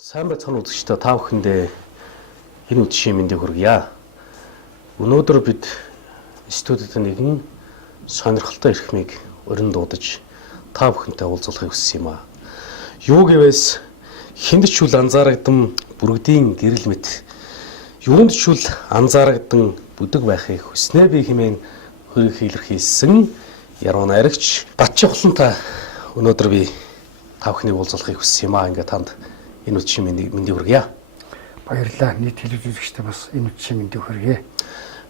Сайн байцгаана үзэгчдээ та бүхэндээ энэ үдшийн мэндийг хүргье. Өнөөдөр бид студид нэгэн сонирхолтой эрхмийг өрн дуудаж та бүхэнтэй уулзахыг хүссэн юм аа. Юу гэвээс хүнд ч үл анзаарагдан бүргэдийн гэрэл мэт юунд ч үл анзаарагдан бүдэг байхыг хүснэ би хэмээн хөрөг илэрхийлсэн яруу найрагч Батчахлантай өнөөдөр би та бүхнийг уулзахыг хүссэн юм аа. Ингээ танд энэ үдшийн мэндийг хүргье. Баярлалаа. Нийт телевиз үзэгчтэй бас энэ үдшийн мэндийг хүргье.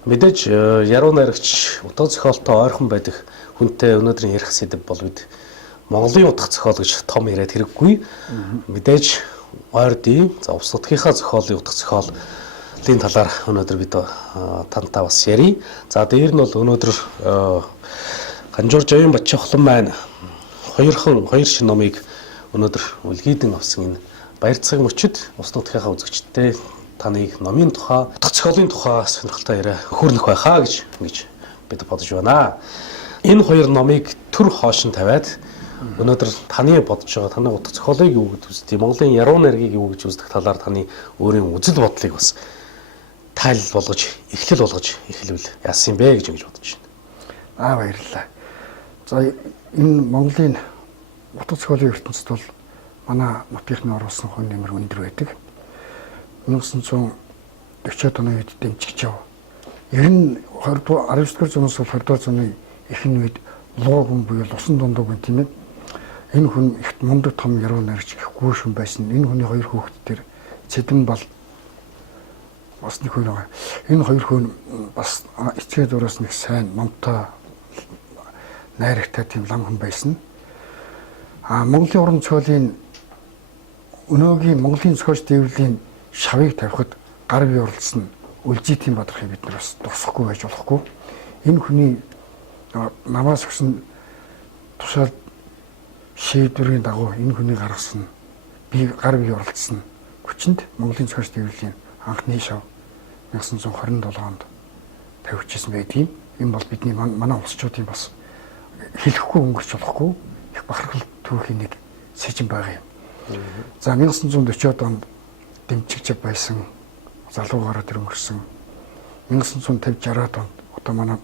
Мэдээж яруу найрагч утга зохиолтой ойрхон байдаг хүнтэй өнөөдрийн ярих сэдэв бол бид Монголын утга зохиол гэж том яриад хэрэггүй. Мэдээж ойрдын ус нутгийнхаа зохиолын утга зохиолын талаар өнөөдөр бид тантай бас ярий. За дээр нь бол өнөөдөр Ганжуур Жавин Батчахлан маань хоёр шин номыг өнөөдөр үлгийдэн авсан энэ Баяр цагийн мөчид ус нутгийнхаа үзэгчдтэй таныг номын тухай, утга зохиолын тухай сонирхолтой яриа хөрнөх байхаа гэж бид бодож байна. Энэ хоёр номыг төр хоошин тавиад өнөөдөр таны бодож байгаа таны утга зохиолыг юу гэж үздэг, Монголын яруу найргийг юу гэж үздэг талаар таны өөрийн үзэл бодлыг бас тайлал болгож, эхлэл болгож эхлэвэл яасан бэ гэж бодож байна. Баярлалаа. За энэ Монголын утга зохиолын ертөнцид бол манай нутгийнхны оруулсан хүн нэмэр өндөр байдаг. 1940-од оны үед дэмжигч яв. Ер нь 19-р зуунаас бол 20-р зууны ихэнх үед луу хүн буюу усан дундууг тийм ээ. Энэ хүн их мундаг том яруу найрагч их гүйшин байсан. Энэ хүний хоёр хүүхэд төр Цэдэн Бал бас нэг хүн байгаа. Энэ хоёр хүн бас эцэг дураас нэг сайн номтой найрагтай тийм лам хүн байсан. Монголын уран зохиолын өнөөгийн Монголын зохиолч дэвлэлийн шавыг тавихад гар бие оролцсон Үлжитийн Бадрахыг бид нар бас дурсахгүй байж болохгүй. Энэ хүний намаас өгсөн тушаал шийдвэрийн дагуу энэ хүний гаргасан гар бие оролцсон хүчинд Монголын зохиолч дэвлэлийн анхны шав 1927 онд тавьчихсан байдгийг. Энэ бол бидний манай улсчуудын бас хэлэхгүй өнгөрч болохгүй их бахархал түүхийн нэг сэжин байгаа юм. За 1940-од онд дэмжигч байсан залуугаараа тэр өнгөрсөн 1950-60-ад онд одоо манай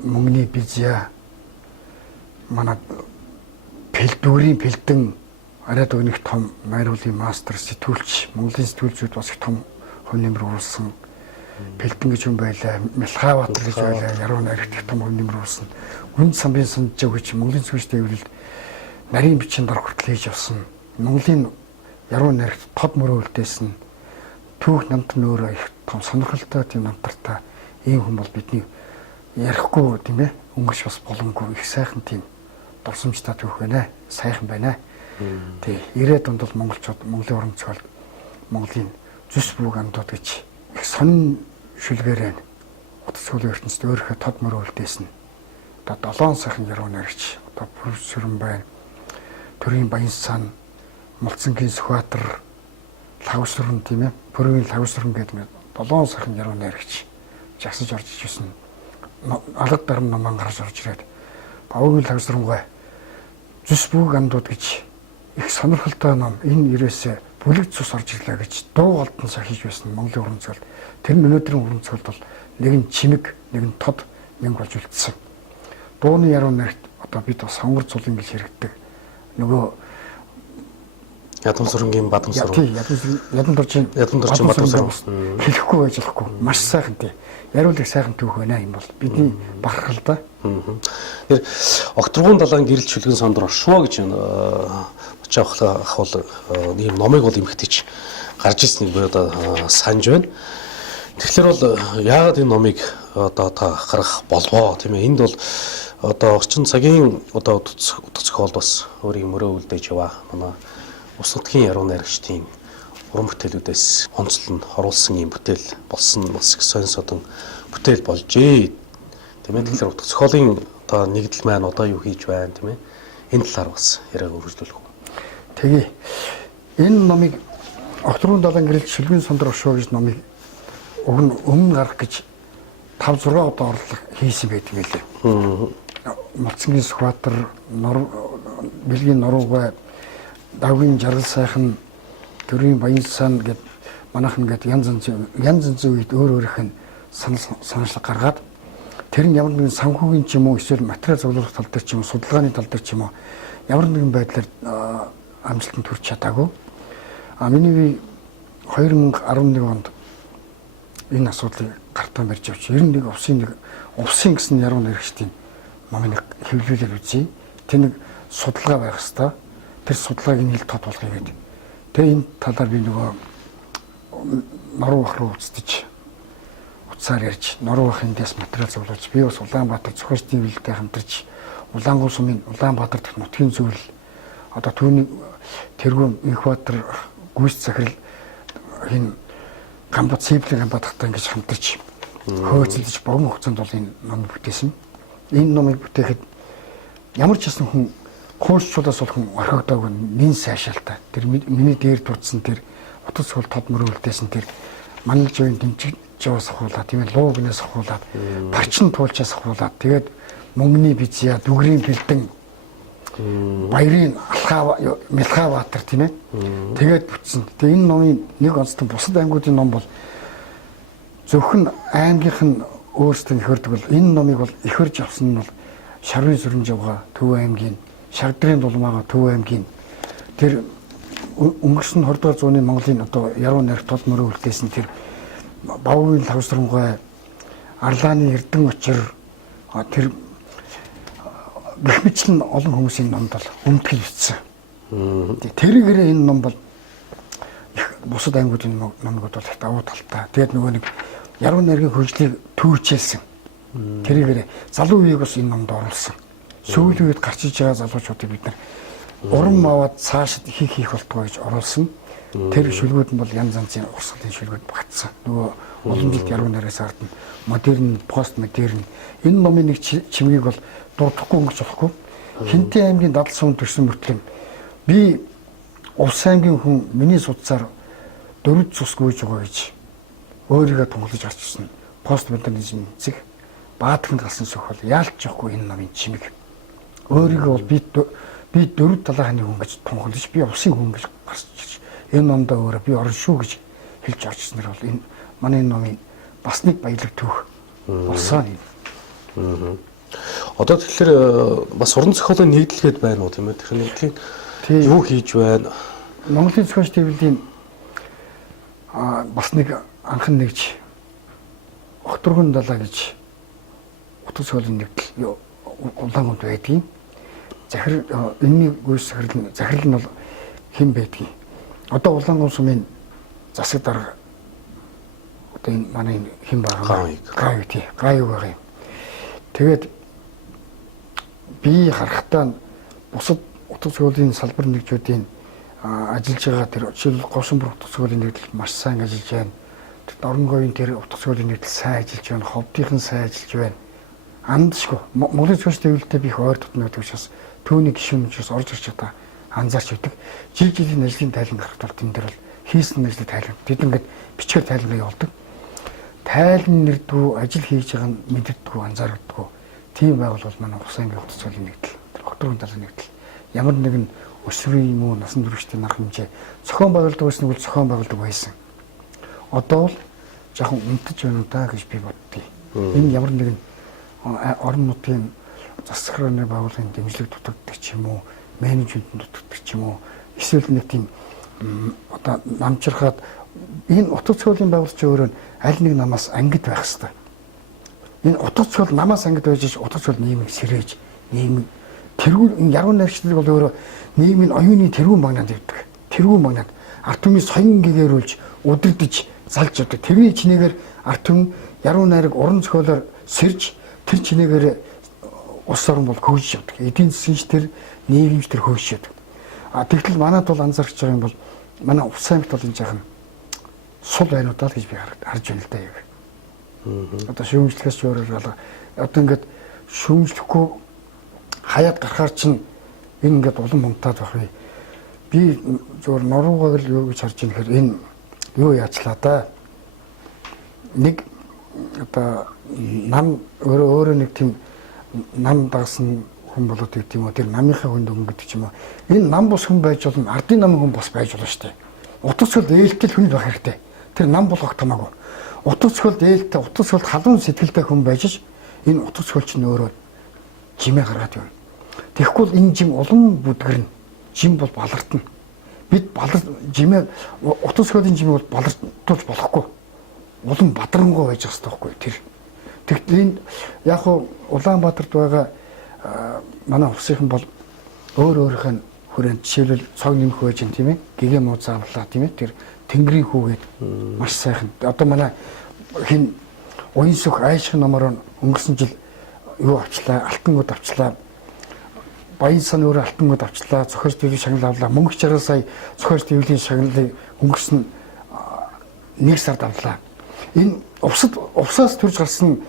мөнгөний бизя манай пэлдүүрийн пэлдэн арайд өгнөх том найруулгын мастер сэтгүүлч Монголын сэтгүүлчүүд бас их том хүн нэмэр уруулсан пэлдэн гэж юм байлаа, Мэлхаватар гэж байлаа, яруу найрагт их том хүн нэмэр уруулсан гүн самбын санджаа гэж Монголын зохиолч дэвлэлд нарийн бичгийн дор хүртэл хийж авсан Монголын яруу найрагт тод мөрөө үлдээсэн түүх намтар нөөрөө их том сонирхолтой тийм намтартай ийм хүн бол бидний ярихгүй тийм ээ өнгөрч бас боломгүй их сайхан тийм дурсамжтай түүх байна. Сайхан байна. Тий 90-ад онд бол монголчууд Монголын уран зохиол Монголын зүс бүг амдууд гэж их сонин шүлгээрээ утга зохиолын ертөнцид өөрийнхөө тод мөрөө үлдээсэн. Одоо 7 сайхан яруу найрагч одоо Пүрс Сүрэн байна. Төрийн Баянсан Молцонгийн Сүхбаатар Лавсрын тийм ээ Пүргийн Лавсрын гэдэг 7 сайхан яруу найрагч жагсаж орж ижсэн алга дарам номон гарч орж ирээд Бавгийн Лавсрангой зүс бүг амдууд гэж их сонирхолтой ном энэ ерөөсөө бүлэг цус орж ирлээ гэж дуу голдон сахиж байсан Монголын уран зохиол. Тэр нь өнөөдрийн уран зохиолд бол нэгэн чимэг, нэгэн тод мянга болж үлдсэн. Дууны яруу найрагт одоо бид бас сонгор цулын гэж хэрэгдэг. Нөгөө Ядам сүрэнгийн Бадам сүрэн. Ядам дурчин Бадам сүрэн хэлэхгүй байж болохгүй. Маш сайхан тий. Яриулах сайхан түүх байна юм бол бидний бахархал да. Тэр Окторгуун далайн гэрэл чөлгөн сондор оршвоо гэж Батчахлан ах бол ийм номыг бол эмхтэж гарч ирснийг би одоо санаж байна. Тэгэхээр бол яагаад энэ номыг одоо та гаргах болвоо тийм ээ. Энд бол одоо орчин цагийн одоо утга зохиол бас өөрийн мөрөө үлдээж яваа. Манай ус нутгийн яруу найрагчдын уран бүтээлүүдээс онцлон оруулсан юм бүтээл болсон бас сонь содон бүтээл болжээ. Тийм ээ. Тэгэхээр утга зохиолын одоо нэгдэл маань одоо юу хийж байна тийм ээ. Энэ талаар бас яриаг өргөжлүүлэх үү. Тэгээ энэ номыг Окторгуун далайн гэрэл шүлгийн сондор оршоо гэж номыг өмнө гарах гэж 5-6 удаа орлого хийсэн байдаг байлээ. Молцонгийн Сүхбаатар, Бэлгийн Нуруугай, Давгийн Жаргал сайхан төрийн баян сан гэд манайхан гэд янз янзын үед өөр өөрийнх нь санаачлаг гаргаад тэр нь ямар нэгэн санхүүгийн ч юм уу эсвэл материал зөвлөх тал дээр ч юм уу судалгааны тал дээр ч юм уу ямар нэгэн байдлаар амжилтанд хүрч чадаагүй. Миний би 2011 онд энэ асуудлыг гартаа барьж авч 91 увсын гэсэн яруу найрагчдын номыг хэвлүүлэл үзье. Тэр нэг судалгаа байх хэвээр. Тэр судалгааг нь хил тод болгоё гэдэг. Тэгээ энэ талаар би нөгөө Норуу бах руу уцтаж уцаар ярьж Норуу бахын дэс материал зөвлөж би бас Улаанбаатар зохиолчдын хилтэй хамтарч Улаангуй сумын Улаанбаатар дэх нутгийн зөвлөл одоо түүний тэргүүн Инхбаатар гүйс захирал энэ Гамбат Сиблийн Гамбаттай ингэж хамтарч хөөцөлдөж богино хугацаанд бол энэ номыг бүтээсэн. Энэ номыг бүтээхэд ямар ч гэсэн хүн хуульчлуулаас бол хүн орхигдоогүй нин сайшаалтай. Тэр миний дээр дурдсан тэр утас хөл тод мөрүүлдээсэн тэр манал жавын дэмжиж яваас ахуулаад тийм ээ луу гинээс ахуулаад парчин туулчаас ахуулаад тэгээд мөнгөний бизя дүгрийн бэлдэн баярын Мэлхаваатар тийм ээ тэгээд бүтсэн. Тэгээ энэ номын нэг онцтой бусад аймагуудын ном бол зөвхөн аймгийнх нь өөрсдөө их өрдөг бол энэ номыг бол их өрж авсан нь бол Шарвын Сүрэнжавга Төв аймгийн Шардрын Дулмаага Төв аймгийн тэр өнгөрсөн 20 дугаар зууны Монголын одоо яруу найраг тол мөрөө үлдээсэн тэр Бавгийн Лавсрангой Арлааны Эрдэн учир тэр гэх мэтлэн олон хүмүүсийн номд бол өмтгөл бичсэн. Тэрийгээр энэ ном бол бусад аймагуудын номнууд бол их давуу талтай. Тэгээд нөгөө нэг яруу найргийн хөгжлийг төвчээлсэн. Тэрийгээр залуу үеийг бас энэ номд оруулсан. Сүүлийн үед гарч иж байгаа залуучуудыг бид нар урам аваад цаашид хийх болтгоо гэж оруулсан. Тэр шүлгүүд нь бол янз янзын урсгалын шүлгүүд багтсан. Нөгөө олон жилд яруу найраас ардна модерн, постмодерн энэ номын нэг чимгийг бол дурдахгүй өнгөрч болохгүй. Хинтээ аймгийн Дадал сувнд төрсэн мөртлөө би Увс аймгийн хүн миний судсаар дөрвд цус гүйж байгаа гэж өөрийгөө тунгалж арчсан. Постмодернизм зэг баатарханд галсан сөх бол яалч явахгүй энэ номын чимэг. Өөрийгөө бол би дөрвд талааны хүн гэж тунгалж би усын хүн гэж гарч ирж энэ номдоо өөрөө би орон шүү гэж хэлж орчихснээр бол энэ манай номын бас нэг баялаг түүх болсон юм. Одоо тэгэхээр бас уран зохиолын нийтлэхэд байна уу тийм ээ? Тэгэхээр нийтлэг юу хийж байна? Монголын зохиолч төвлөлийн бас нэг анхан нэгж Огторгон далаа гэж утас зохиолын нэгдэл Улаангууд байдгийг. Захир энэний гүйс захирал нь бол хэн байдгийг. Одоо Улаангуй сумын засаг дарга одоо энэ манай хэн байгаа гай байгаа юм. Тэгээд би харахтаа бусад утас зохиолын салбар нэгжүүдийн ажиллаж байгаа тэр жишээлбэл Говшинбөр утас зохиолын нэгдэл маш сайн ажиллаж байна. Доронговын тэр утас зохиолын нэгдэл сайн ажиллаж байна. Ховдынхан сайн ажиллаж байна. Андшгүй Монголын зохиолч төвлөлтөд би их ойр дотнод учраас түүний гишүүнээс орж ирж байгаа анзаарч өгдөг. Жилийн ажлын тайлан гарахт бол тэн дээр бол хийсэн ажлыг тайлан. Тэд ингээд бичгээр тайлбар явуулдаг. Тайлан нэрдгүү ажил хийж байгаа нь мэддэггүй анзаардаггүй. Тийм байгуул бол манай Увс аймгийн утас зохиолын нэгдэл. Огторгон далайн нэгдэл. Ямар нэгэн өсвөрийн юм уу насан туршидын арга хэмжээ зохион байгуулдаг байсан бол зохион байгуулдаг байсан. Одоо л жоохон унтаж байна даа гэж би боддгийг. Энэ ямар нэгэн орон нутгийн засаг хөрөөний байгууллагын дэмжлэг дутагддаг ч юм уу, менежментэнд дутагддаг ч юм уу, эсвэл нэг тийм одоо намжирхаад энэ утас зохиолын байгууллагч өөрөө аль нэг намаас ангид байх хэрэгтэй. Энэ утас зохиол намаас ангид байж утас зохиол нийгмийг сэрээж, нийгэм тэргүүн яруу найрагчдыг бол өөрөө нийгмийн оюуны тэргүүн багнаад явдаг. Тэргүүн багнаад ард түмний соён гэгэрүүлж, удирдах, залж явдаг. Тэрний чинээгээр ард түмэн яруу найраг уран зохиолоор сэрж тэр чинээгээр улс орн бол хөгжиж явдаг. Эдийн засгийн тэр нийгэмч тэр хөгжиж явдаг. Тэгтэл манайд бол анзаарч байгаа юм бол манай Увс аймагт бол энэ жаахан сул байна удаа л гэж би харж байна л да яг. Одоо шүүмжлэхээс ч өөрөөр одоо ингээд шүүмжлэхгүй хаяад гарахаар чинь энэ ингээд улам мунтаад байх вэ. Би зөвөр Норуугааг л юу гэж харж байгаа нөхөр энэ юу яачлаа да. Нэг одоо нам өөрөө нэг тийм нам дагсан хүн болоод ирд юм уу тэр намынхаа хүнд өнгө гэдэг ч юм уу. Энэ нам бус хүн байж болно, ардын намын хүн бас байж болно шүү дээ. утас цогт ээлтэй хүн байх хэрэгтэй. Тэр нам болгох тамаагүй. Утас цогт ээлтэй, утас цогт халуун сэтгэлтэй хүн байж энэ утас цогч нь өөрөө жимээ гаргаад явна. Тэгэхгүй бол энэ жим улам бүдгэрнэ. Жим бол балартна. Бид жимээ утас цогтын жимээ бол балартуулж болохгүй. Улам бадрангуй байж байгаа байхгүй тэр. Тэгэхдээ энэ яг хуу Улаанбаатарт байгаа манай хувьсынхан бол өөрийнх нь хүрээнд жишээлбэл цог нэмэх байж юм тийм ээ. Гэгээ муу заавлаа тийм ээ. Тэр Тэнгэрийн хүүгээд маш сайхан. Одоо манай хин Уянсүх Айшиг номоор өнгөрсөн жил юу авчлаа, алтангууд авчлаа. Баян сан өөрөө алтангууд авчлаа, зохиолч дэвлийн шагнал авлаа. Мөнгө 60 сая зохиолч дэвлийн шагналыг өнгөрсөн 1 сард авлаа. Энэ увсаас төрж гарсан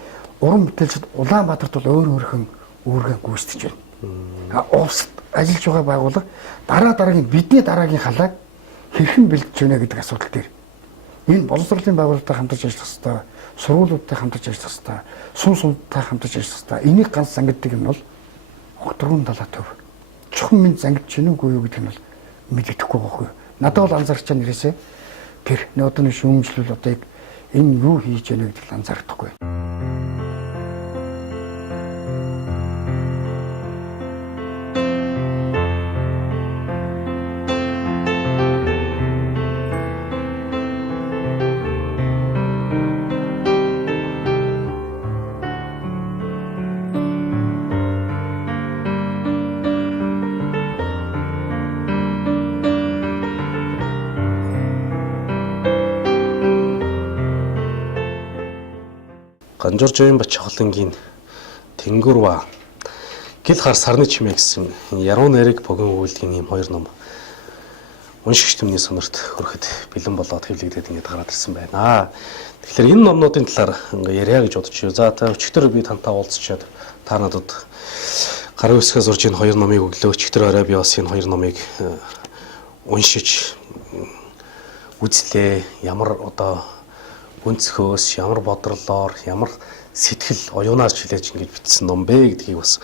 уран бүтээлчд Улаанбаатарт бол өөрөөрхөн үүргэн гүйцэтгэж байна. Увсад ажиллаж байгаа байгууллага дараагийн бидний дараагийн халааг хэрхэн бэлдэж байна гэдэг асуудал дээр энэ боловсролын байгууллагатай хамтарч ажиллах хэрэгтэй, сургуулиудтай хамтарч ажиллах хэрэгтэй, сум сумтай хамтарч ажиллах хэрэгтэй. Энийг ганц зангиддаг юм бол огторгон талаа төв. Чухам минь зангидж гэнэ үгүй юу гэдэг нь бол мэддэхгүй байхгүй. Надад бол анзаарч байгаа нэрээсээ тэр одоо нэг шүүмжлэл одоо энэ юу хийж яана гэдэг нь анзаардаггүй. Ганжууржийн Бачхолонгийн Тэнгэрва гэл хар сарны чимээ гэсэн яруу найраг богино өгүүлгийн ийм хоёр ном уншигч түмний сонорт хүрэхэд бэлэн болоод хэвлэгдээд ингээд гараад ирсэн байна. Тэгэхээр энэ номнуудын талаар ингээ яриа гэж бодож байна. За та өчигдөр би тантай уулзчаад та надад гарын үсгээс урж энэ хоёр номыг өглөө өчигдөр орой би бас энэ хоёр номыг уншиж үзлээ. Ямар одоо өнцгөөс ямар бодлоор ямар сэтгэл оюунаас чилээж ингэж бичсэн ном бэ гэдгийг бас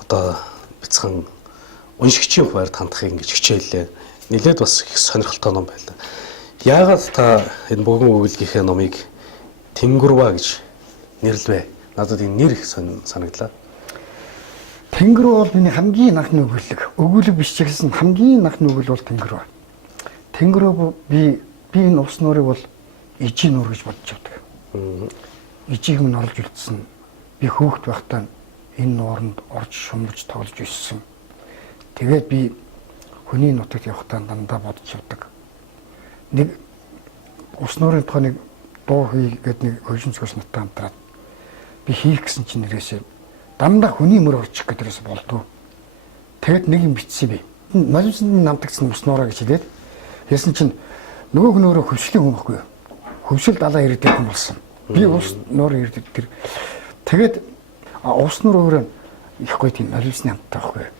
одоо бяцхан уншигчийн хуваар тандахыг ингэж хичээллээ. Нилээд бас их сонирхолтой ном байлаа. Яагаад та энэ богино өгүүлгийнхээ номыг Тэнгэрва гэж нэрлэвэ? Надад энэ нэр их санагдлаа. Тэнгэрва бол миний хамгийн анхны өгүүлэг. Өгүүлэг биш ч гэсэн хамгийн анхны өгүүл бол Тэнгэрва. Тэнгэрва би энэ ус нуурыг бол ижийн нуур гэж бодож явдаг. Ижийг минь орлож үлдсэн. Би хөөхт байхдаа энэ нууранд орж шумбаж тоглож өссөн. Тэгээд би хүний нутагт явахдаа дандаа бодож явдаг. Нэг ус нуурын тухай нэг дуу хийгээд нэг хожимцгоос натаа хамтраад би хийх гэсэн чинь нэрээсээ дандаа хүний мөр орчих гэдэгээс болдгоо. Тэгээд нэг юм бичсэн би. Нулимсанд намтагсан ус нуураа гэж хэлээд яасан чинь нөгөө хүн өөрөө хөвшлийн хүн байхгүй юу? Хөвшил далаа ирдэг хүн болсон. Би ус нуур ирдэг тэр. Тэгээд ус нуур өөрөө их гоё тийм нулимсны амттай байхгүй юу?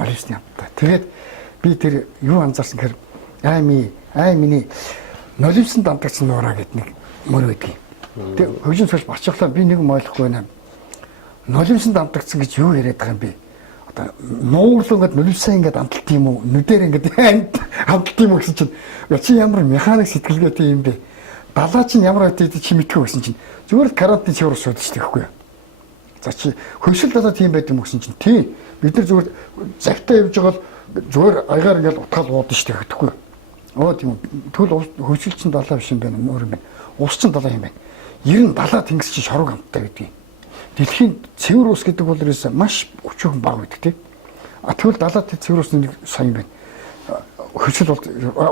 Нулимсны амттай. Тэгээд би тэр юу анзаарсан гэхээр миний нулимсанд амтагсан нуураа гэдэг нэг мөр байдаг. Тэгээд хөвжин цогч бачглаа би нэг юм ойлгохгүй байна. Нулимсанд амтагсан гэж юу яриад байгаа юм бэ? Одоо нуурлуу ингээд нулимсаа ингээд амталт юм уу? Нүдээр ингээд амталт юм уу гэсэн чинь чи ямар механик сэтгэлгээтэй юм бэ? Далаа чинь ямар байд чи мэдгүй гэсэн чинь зүгээр л карантин чивэр сууд ч тэгэхгүй. За чи хөвшил далаа тийм байд юм гэсэн чинь тий бид нар зүгээр загтаа явж байгаа л зүгээр аягаар ингээд утгаал уудна ш тэгэхгүй. Тийм тэгвэл хөвшил чинь далаа биш юм байна өөр юм байна. Ус чинь далаа юм байна. Ер нь далаа тэнгис чинь шорог амттай гэдэг. Дэлхийн цэвэр ус гэдэг бол ерөөсөө маш өчүүхэн баг байдаг тий. Тэгвэл далаатай цэвэр усны нэг сайн байна. Хөвшил бол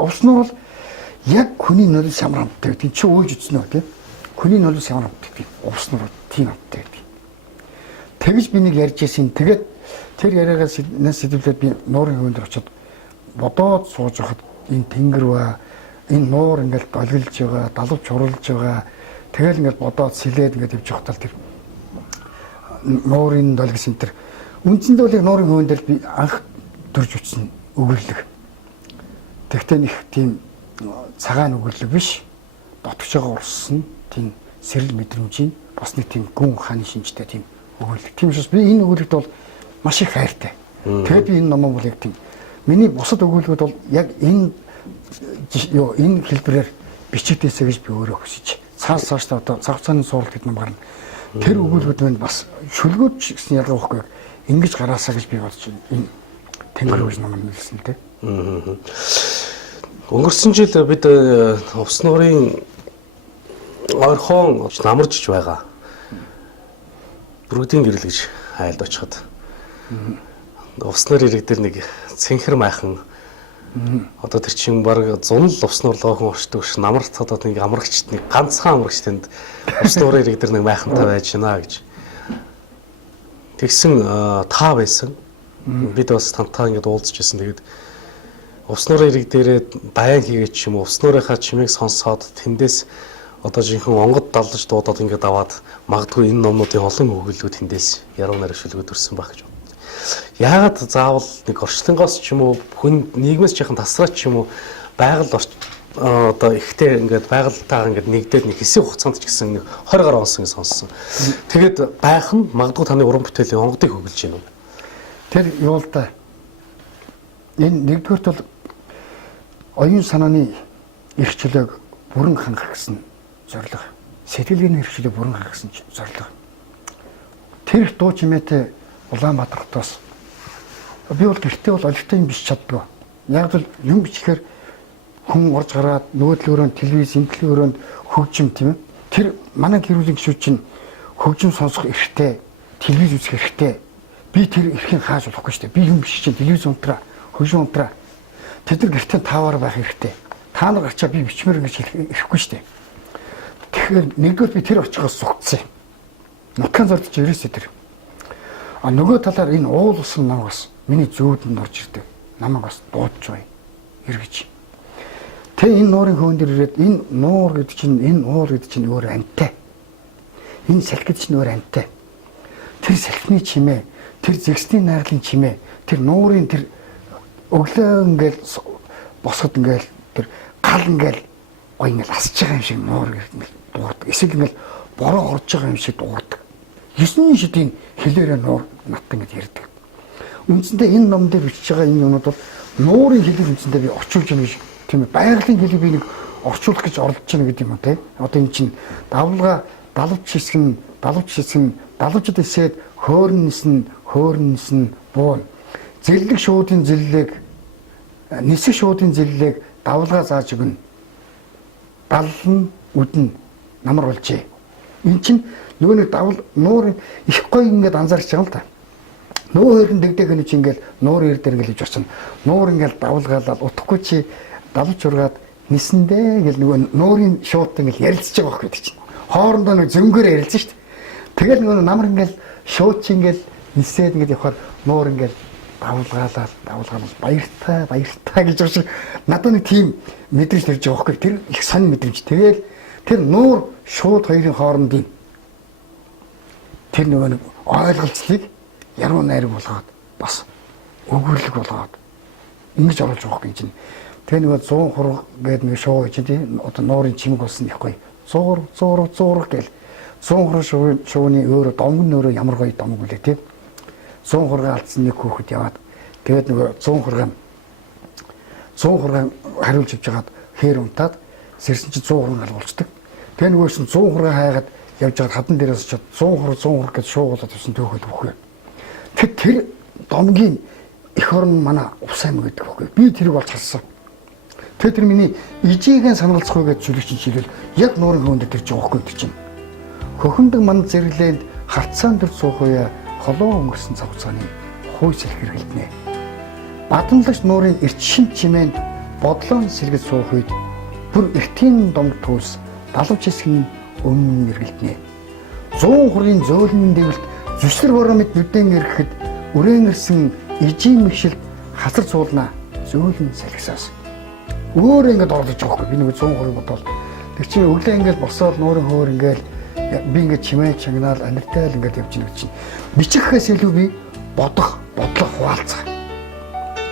ус нь бол яг хүний нулимс ямар амттай гэдэг чи өөж үзсэн үү тийм хүний нулимс ямар амттай гэдэг увс нур тийм амттай гэдэг. Тэгж би нэг ярьж ирсэн. Тэгээд тэр яриагаас сэдвлээд би нуурын хөвөнд очиод бодоод сууж байхад энэ Тэнгэрва энэ нуур ингээд долгилж байгаа, далавч хурлж байгаа. Тэгэл ингээд бодоод сэлээд ингээд явж байхдаа тэр нуурын долгис энэ тэр үндсэндээ бол нуурын хөвөнд дээр би анх төрж үтсэн өгөрлөг. Тэгтээ нэг тийм цагаан өгөрлөг биш. Дотгошоо урссан тийм сэрэл мэдрэмжийн бас нэг тийм гүн хааны шинжтэй тийм өгөрлөг. Тийм учраас би энэ өгөрлөгт бол маш их хайртай. Тэгээд би энэ номоо бол яг тийм миний бусад өгөрлөгүүд бол яг энэ ёо энэ хэлбэрээр бичигдээсэй гэж би өөрөө хүсэж. Цаас цаашдаа одоо цаг хугацааны суралт гэдэг юм гарна. Тэр өгүүлбэрүүд маань бас шүлгөөч гэсэн ялгаа байхгүй. Ингэж гараасаа гэж би бодож байна. Энэ тэнгэр үж ном нэлсэн тэ. Өнгөрсөн жил бид увс нуурын ойрхон намаржж байгаа. Бүргэдийн гэрэл гэж айлд очиход. Увс нуурын ирэг дээр нэг цэнхэр майхан одоо тэр чинь баг 100 л увс нуур лоохон орчдөг ш намарт одоо нэг амрагчд нэг ганцхан амрагч тэнд увс нуурын ирэг дээр нэг майхантай байж гинэ гэж. Тэгсэн та байсан. Бид бас тантаа ингээд уулзчихсан. Тэгээд увс нуурын ирэг дээрээ даян хийгээд ч юм уу увс нуурынхаа чимээг сонсоод тэндээс одоо жинхэнэ онгод далдаж дуудаад ингээд аваад магадгүй энэ номнуудын олон өгүүлбэрүүд тэндээс яруу найраг шүлгүүд өрсөн байх гэж байна. Яагаад заавал нэг орчлонгоос ч юм уу хүн нийгмээс жаахан тасраач ч юм уу байгаль одоо ихтэй ингээд байгальтайгаа ингээд нэгдээд нэг хэсэг хугацаанд ч гэсэн нэг 20 гаруй онсон сонссон. Тэгээд байх нь магадгүй таны уран бүтээлийн онгодыг хөглөж байна уу? Тэр юу л да. Энэ нэгдүгээрт бол оюун санааны эрхчлөөг бүрэн хангах гэсэн зорилго. Сэтгэлийн эрхчлөөг бүрэн хангах гэсэн зорилго. Тэр их дуу чимээтэй Улаанбаатар хотоос би бол гэртээ бол олигтой юм биш чаддгүй. Яг л юм бичихээр хүн орж гараад нөгөө төлөөрөө телевиз, энэ төлөөрөө хөгжим тийм ээ. Тэр манай гэр бүлийн гишүүд чинь хөгжим сонсох эрхтэй, телевиз үзэх эрхтэй. Би тэр эрхийг хааж болохгүй шүү дээ. Би юм биш чинь телевиз унтраа, хөгжим унтраа. Тэд нар гэртээ таавар байх эрхтэй. Та нар гарчаа би бичмээр ингэж ирэхгүй шүү дээ. Тэгэхээр нэгдүгээр би тэр очихоос сугцсан. Нутгийн зордож ерөөсөө тэр. А нөгөө талаар энэ уул усан нам бас миний зүүдэнд орж ирдэг. Намайг бас дуудаж бай. Эргэж. Тэ энэ нуурын хөөн дээр ирээд энэ нуур гэдэг чинь энэ уул гэдэг чинь өөр амттай. Энэ салхид чинь өөр амттай. Тэр салхины чимээ, тэр зэгсний найргалын чимээ, тэр нуурын тэр өглөө ингээл босоход ингээл тэр гал ингээл гой ингээл асж байгаа юм шиг нуур ингээл дуурдаг. Эсвэл ингээл бороо орж байгаа юм шиг дуурдаг. 9 шидийн хэлээрээ нуур надтай ингэж ярьдаг. Үндсэндээ энэ ном дээр бичиж байгаа энэ юмуд бол нуурын хэлийг үндсэндээ би орчуулж байгаа гэж тийм ээ. Байгалийн хэлийг би нэг орчуулах гэж оролдож байна гэдэг юм тий. Одоо энэ чинь давлага далавч хэсгэн далавчд эсээд хөөрн нисэн буун. Зэллэг шуудын зэллэг нисэх шуудын зэллэг давлгаа зааж өгнө. Даллан үдэн намар болжээ. Эн чинь нөгөө нэг давл нуур их гоё ингээд анзаарч байгаа л да. Нуур хэрэн дэгдэг нэг чинь ингээд нуур ир дээр ингээд очсон. Нуур ингээд давлгаалаад утахгүй чи давж ургаад нисэндээ гэл нөгөө нуурын шууд ингээд ярилцж байгаа байхгүй чинь. Хоорондоо нэг зөнгөөр ярилцсан шүү дээ. Тэгэл нөгөө намар ингээд шууд чи ингээд нисээд ингээд явахаар нуур ингээд давлгаалаад баяртай гэж байгаа шиг надад нэг тийм мэдрэмж төрж байгаа байхгүй. Тэр их сонь мэдрэмж. Тэгэл тэр нуур шууд хоёрын хоорондын тэр нөгөө нэг ойлголцлыг яруу найраг болгоод бас өгөөрлөг болгоод ингэж оруулж байгаа юм чинь. Тэгээ нөгөө 100 хураг гэдэг нэг шоу чи тийм одоо нуурын чимэг болсон их гоё. 100 гэл 100 хураг шоуны өөрөө домгон өөрөө ямар гоё домг үлээ тийм. 100 хураг алдсан нэг хүүхэд яваад тэгээд нөгөө 100 хураг хариулж авч жагаад хээр унтаад сэрсэн чи 100 хураг алгуулцдаг. Тэгээ нөгөө шин 100 хураг хайгаад явж байгаа хадан дээрээс ч 100 хураг гэж шуугуулад авсан төөхөд өгөхгүй. Тэр домгийн эх орн манай Увсаймаг гэдэг байхгүй. Би тэрийг олж харсан. Тэр миний ижигийн санаалцахгүй гэж зүлэгч чирэл яг нуурын хөөнд төрж байгаа байхгүй гэдэг чинь. Хөхөндөг манд зэрэглээнд хартсаан төр суух үе холоо өнгөрсөн цаг хугацааны хууй сэлхэр хэлнэ. Бадамлагч нуурын эрчим чимээнд бодлоон сэлгэж суух үед бүр эртийн домд тус далавч хэсгийн өмнө нэргэлтнэ. 100 хургийн зөөлөн дэвэлт зүсэр бороо мэд нүдэн ирэхэд үрээн ирсэн ижийн мэгшилд хасар цуулна зөөлөн салхисаас. Өөр ингэж орлож байгаа хгүй. Би нэг 100 хургийг бодвол тэг чи өглөө ингэж босоод нуурын хөөр ингэж би ингэж чимээ чагнаал аниртай л ингэж явж гэнэ гэж чинь. Бичихээс илүү би бодлого хуваалцах.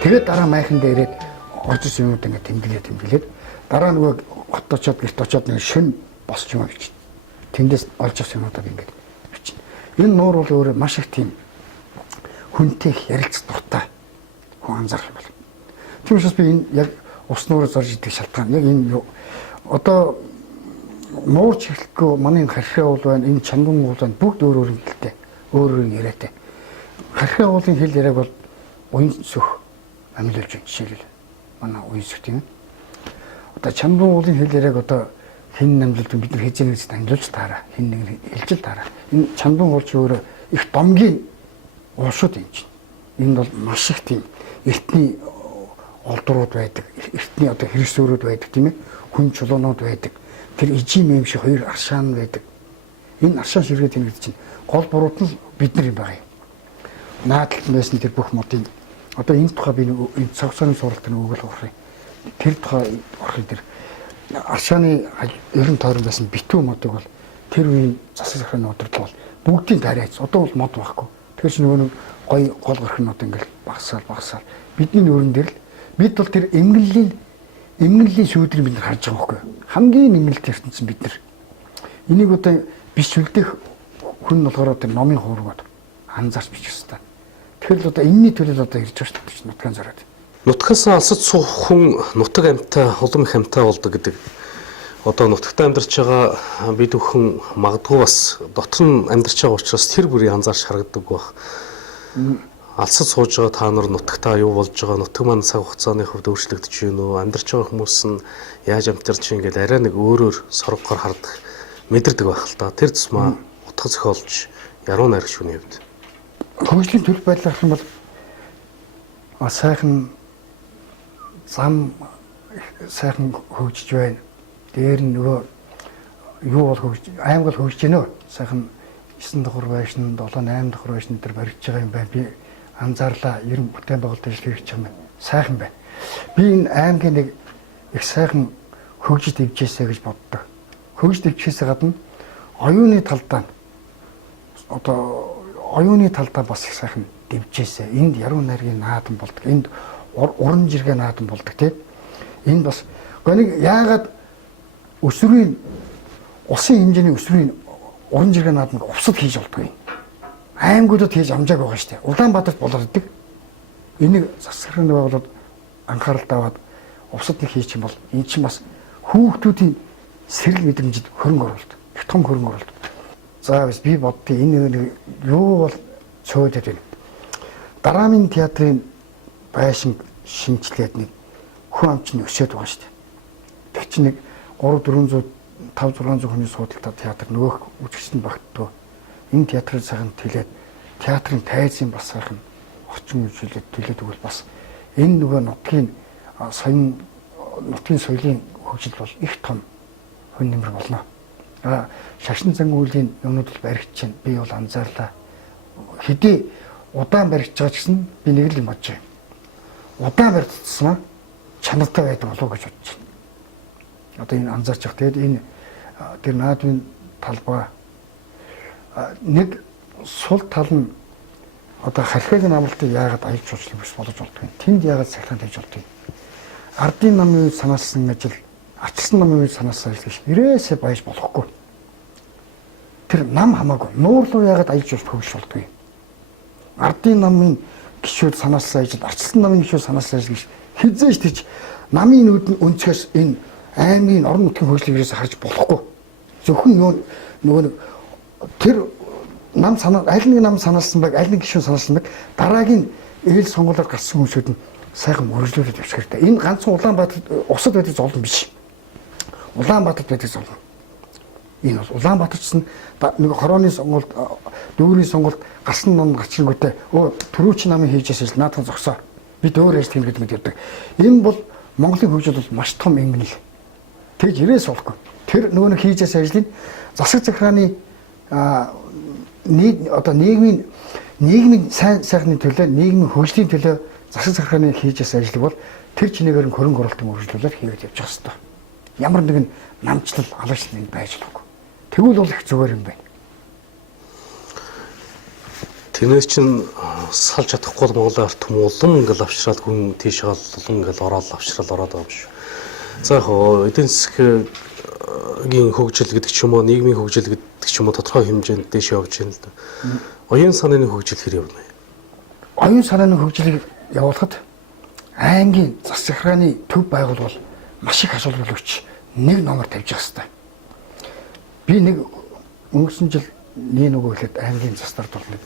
Тэгээд дараа майхан дээр ирээд орж ирсэн юмуд ингэ тэмдэглээд дараа нөгөө хот очоод гэрт очоод нэг шин босч юм гэж. Тэндээс олж авсан юмудаа ингэж бичнэ. Энэ нуур бол өөрөө маш их тийм хүнтэй ярилцах дуртай хүн анзаарах юм байна. Тийм учраас би энэ яг ус нуураа зорж идэх шалтгаан. Яг энэ юу одоо нуурч эхлэхгүй манай харьхаа уул байна, энэ чандун уул байна. Бүгд өөр өөр хэлтэй, өөр өөр яриатай. Харьхаа уулын хэл яриаг бол уян сүх амилуулж байна. Жишээлбэл манай уян сүх тийм ээ. Одоо чандун уулын хэл яриаг одоо хэн намжилт бид нар хийж нэгээс амилуулж таараа. Хэн нэг хэлж таараа. Энэ чандун уулч өөрөө их домгийн уушууд юм чинь. Энэ бол маш их тийм эртний олдрууд байдаг. Эртний одоо хэрэгсөөрүүд байдаг тийм ээ. Хүн чулуунууд байдаг. Тэр ижим юм шиг хоёр аршаан байдаг. Энэ аршаан ширгээ тэнэгд чинь гол буруут нь бид нар юм байгаа юм. Наадалт байсан тэр бүх модын одоо энэ тухай би энэ цогцооны суралтын өгөл урах. Тэр тухай урах тэр аршааны ерөн тойрон байсан битүү модыг бол тэр үеийн засаг захиргааны удирдлага бол бүгдийн тариац. Одоо бол мод байхгүй. Тэгэхээр ч нөгөө нэг гоё гол горхнууд ингээл багасаал бидний нөрөн дээр л бид бол тэр эмгэнлийн сүйдрийг бид нар харж байгаа байхгүй. Хамгийн нэмэлт ертөнцийн бид нар энийг одоо биш үлдэх хүн болохоор тэр номын хуургууд анзаарч бичих хэрэгтэй. Тэгэхээр л одоо энэний төлөө одоо ирж байгаа шүү дээ нутгийн зориод. Нутгаас алсад суух хүн нутаг амьтаа улам их амьтаа болдог гэдэг. Одоо нутагт амьдарч байгаа бид бүхэн магадгүй бас дотор нь амьдарч байгаа учраас тэр бүрийг анзаарч харагддаг байх. Алсад сууж байгаа та нар нутагтаа юу болж байгаа, нутаг маань цаг хугацааны хувьд өөрчлөгдөж байна уу, амьдарч байгаа хүмүүс нь яаж амьдарч байна гэдэг арай нэг өөрөөр соргоор хардаг, мэдэрдэг байх л та. Тэр тусмаа утга зохиолч яруу найраг шүний хувьд. Хөгжлийн төлөв байдал гэх юм бол сайхан зам сайхан хөгжиж байна. Дээр нь нөгөө юу бол аймаг бол хөгжиж гинөө. Сайхан 9 давхар байшин, 7 8 давхар байшин дээр баригдж байгаа юм байна. Би анзаарлаа. Ер нь бүтээн байгуулалт ажил хийж байгаа юм. Сайхан байна. Би энэ аймгийн нэг их сайхан хөгжиж дэвжээсэ гэж боддог. Хөгжиж дэвжээсээ гадна оюуны талдаа одоо оюуны талдаа бас их сайхан дэвжээсэ. Энд яруу найргийн наадан болдог. Энд уран жиргээ наадан болдог тийм. Энэ бас гоныг яагаад өсвөрийн усын хэмжээний өсвөрийн уран жиргээ наадмыг увсад хийж болдгоо юм. Аймагуудад хийж амжааг байгаа шүү дээ. Улаанбаатарт болоод энийг засаг захиргааны байгууллагууд анхаарал таваад увсад нэг хийчих юм бол эн чинь бас хүүхдүүдийн сэрэл мэдрэмжид хөрөнгө оруулалт. Их том хөрөнгө оруулалт. За би боддоо энэ нэг юу бол цөөдөд байна. Дараамын театрын байшин шинжилгээд нэг хүн амчны өсөд байгаа шүү дээ. Тэг чи нэг 3 400 5 600 хүний суудалтай театр нөгөөх үзэгчд нь багтдаг. Энэ театрын сайхан тэлээд театрын тайзын бас сайхан орчин үеийлээд тэлээд өгвөл бас энэ нөгөө нутгийн соёлын хөгжил бол их том хүн нэмэр болно. Шашин зан үйлийн юмнууд бол баригдаж байна. Би бол анзаарлаа. Хэдий удаан баригдаж байгаа ч гэсэн би нэг л юм бодож байна. Удаан баригдсан чанартай байдаг болов уу гэж бодож байна. Одоо энэ анзаарч явах. Тэгээд энэ тэр наадмын талбай нэг сул тал нь одоо харьхаагийн амралтыг яагаад аялж жуулчлах биш болж болдгоо. Тэнд яагаад сахилгаан тавьж болдгоо. Ардын намын үед санаалсан ажил, ачилсан намын үед санаалсан ажил гэж ирээсээ баяж болохгүй. Тэр нам хамаагүй. Нуурлуу яагаад аялж жуулчлах биш болдгоо. Ардын намын гишүүд санаалсан ажил, ачилсан намын гишүүд санаалсан ажил гэж хизээж тийч намын нүд нь өнцгөөс энэ аймгийн орон нутгийн хөгжлийг ерөөсө харж болохгүй. Зөвхөн нөгөө тэр нам санаа аль нэг нам санаалсан байг, аль нэг гишүүн санаалсан байг дараагийн ээл сонгуулиар гарсан хүмүүсүүд нь сайхан өргөжлүүлээд явчих хэрэгтэй. Энэ ганцхан Улаанбаатарт усад байдаг зовлон биш. Улаанбаатарт байдаг зовлон. Энэ бол Улаанбаатарчсан нэг хорооны сонгуульд, дүүрийн сонгуульд гарсан ном гарчингүүтээ түрүүч намын хийжээс л наадхан зогсоо. Би дөөр ажил хийх гэдэг ярьдаг. Энэ бол Монголын хөгжил бол маш том эмгэнэл. Тэгж ирээс болохгүй. Тэр нөгөө нэг хийжээс ажлыг засаг захиргааны нийгмийн сайхны төлөө, нийгмийн хөгжлийн төлөө засаг захиргааны хийжээс ажлыг бол тэр чинээгээр нь хөрөнгө оруулалтын үргэлжлүүлэлт хийгээд явж байгаа хэрэгтэй. Ямар нэгэн намчлал, халагчлал байж болохгүй. Тэгвэл бол их зүгээр юм байна. Тэрнээс чинь салж чадахгүй Монголын ард түмэн улам ингээл авчраад хүн тийш гал улам ингээл ороод байгаа юм шүү. За яг эдийн засгийн хөгжил гэдэг ч юм уу, нийгмийн хөгжил гэдэг ч юм уу тодорхой хэмжээнд дэш явж байна л да. Оюун санааны хөгжил хэр явна вэ? Оюун санааны хөгжлийг явуулахад аймгийн засаг захиргааны төв байгуулвал маш их асуулгч нэг номер тавьж явах хэрэгтэй. Би нэг өнгөрсөн жил нөгөө хэлээд аймгийн засдар бол нэг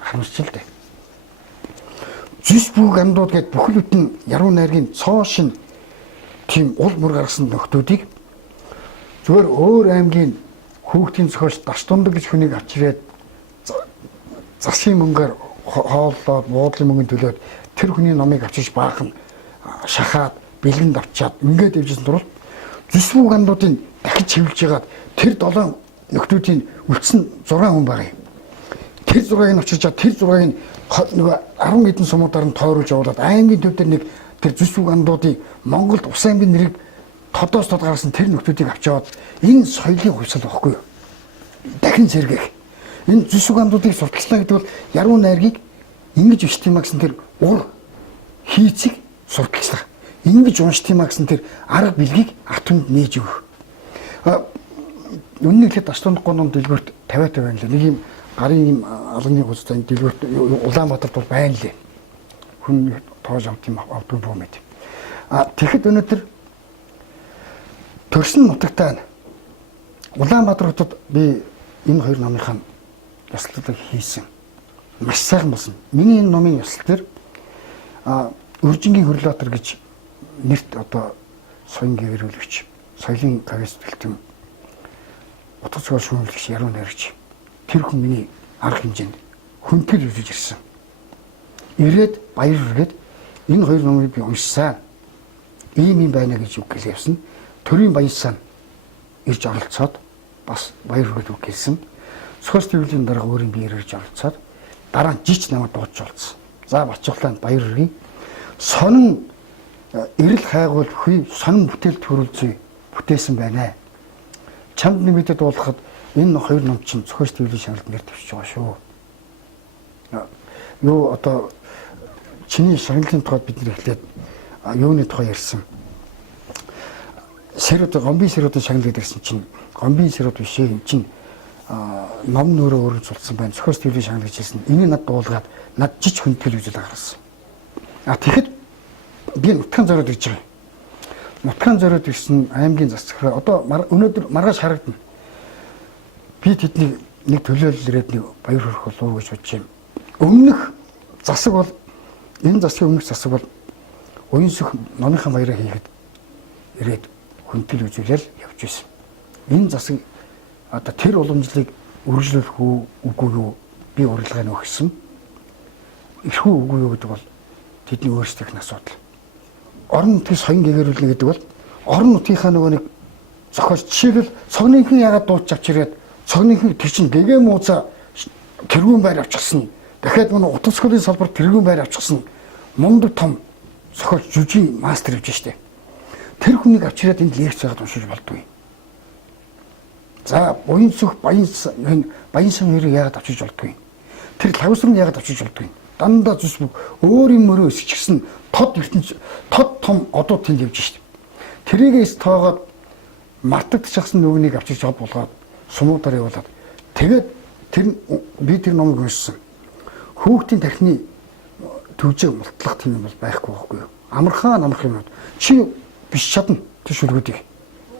харамсч л дээ. Зүс бүг андууд гээд бүхэл бүтэн яруу найргийн цоо шин тийм уул мөр гаргасан нөхдүүдийг зүгээр өөр аймгийн хүүхдийн зохиолч Даш Дундаг гэж хүнийг авчирээд засгийн мөнгөөр хооллоод буудлын мөнгөнд төлөөд тэр хүний номыг авчиж баахан шахаад бэлгэнд авчаад ингээд явжсэн тул зүс бүг андуудын дахиж чивлж ягаад тэр 7 нөхдүүдийн үлдсэн 6 хүн байгаа юм. Тэр 6-ыг нь авчирчаад тэр 6-ыг нөгөө 10 хэдэн сумуудаар нь тойруулж явуулаад аймгийн төв дээр нэг тэр зүс бүг андуудын Монголд ус аймгийн нэрийг тодоос тод гаргасан тэр нөхдүүдийг авч яваад энэ соёлын хувьсал واخгүй юу? Дахин зэрэгэх. Энэ зүс бүг андуудыг сурталчлаа гэдэг бол яруу найргийг ингэж бичт юм а гэсэн тэр ур хийцийг сурталчлаа. Ингэж уншт юм а гэсэн тэр арга билгийг арт түмэнд нээж өгөх. Үнэн хэлээд Даш Дундаггүй ном дэлгүүрт 50 байна лээ. Нэг юм гарын юм алганы гүцтэй дэлгүүрт Улаанбаатарт бол байна лээ. Хүн тоож авт юм авдгүй боо мэд. Тэгэхэд өнөөдөр төрсөн нутагтаа Улаанбаатар хотод би энэ хоёр номынхаа ёслолыг хийсэн. Маш сайхан болсон. Миний энэ номын ёслол төр Өржингийн Хөрлөтөр гэж нэрт одоо соён гэрүүлэгч, соёлын кавист бэлтгэн утга зохиол шүүмжлэгч яруу найрагч тэр хүн миний арга хэмжээнд хүндэтгэл үзэж ирсэн. Ирээд баяр хүргээд энэ хоёр номыг би уншсан. Ийм юм байна гэж үг гэлээ явсан. Төрийн баясаа ирж оролцоод бас баяр хүргээд үг гэлсэн. Зохиолч төвлөрийн дарга өөрийн биеэр ирж оролцоод дараа нь жич намайг дуудаж олцсон. За бачглаанд баяр хүргэе. Сонин эрэл хайгуул бүхий сонин бүтээл төрүүлзүй бүтээсэн байна. Чамд нэмэгдээд дуулахад энэ хоёр ном чинь зохиолч төвлөрийн шагналд нэр төвшиж байгаа шүү. Юу одоо чиний шагналын тухайд бид нэр эхлээд юуны тухай ярьсан. Сэрүүд гомбын сэрүүдийн шагнал гэдэг чинь гомбын сэрүүд биш ээ. Энэ чинь ном нөрөө өөрөөр цулсан байна. Зохиолч төвлөрийн шагнал гэж хэлсэн. Энийг над дуулгаад над жиж хүндэтгэл үзэл гаргасан. Тэгэхэд би нутгийн зориуд гэж байгаа. Нутгийн зориуд гэсэн аймгийн засаг захиргаа одоо өнөөдөр маргааш харагдана. Би тэдний нэг төлөөлөл ирээд нэг баяр хүрэх болов уу гэж бодож юм. Өмнөх засаг бол энэ засгийн өмнөх засаг бол уян сүх номынхаа баяраа хийхэд ирээд хүндэтгэл үзүүлэл явж байсан. Энэ засаг одоо тэр уламжлалыг үргэлжлүүлэх үгүй юу би урилгыг өгсөн. Ирэх үгүй юу гэдэг бол тэдний өөрсдийнх нь асуудал. Орон нутгийн соён гэгэрүүлнэ гэдэг бол орон нутгийнхаа нөгөө нэг зохиолч жишээлбэл цогныхын ягаад дууч авч ирээд цогныхын тэр чинь гэгээ мууцаа тэргүүн байр авчихсан. Дахиад манай утас зохиолын салбарт тэргүүн байр авчихсан. Мундаг том зохиолч жүжиг мастер явж штэ. Тэр хүнийг авч ирээд энд лекц заагаад уншиж болдгүй. За буян сүх баян сан хоёрыг яагаад авчиж болдгүй. Тэр лавсрын яагаад авчиж болдгүй. Дандаа зүс бүг өөрийн мөрөө өсчихсэн тод ертөнц тод том одууд тэнд явж штэ. Тэрийгээс тоогоод мартагдчихсан нүгнийг авчиж жод болгоод сумуудаар явуулаад тэгээд тэр би тэр номыг уншсан. Хүүхдийн тархины төвжээ мултлах тийм юм бол байхгүй байхгүй юу? Амархан юм. Чи биш чадна тэр шүлгүүдийг.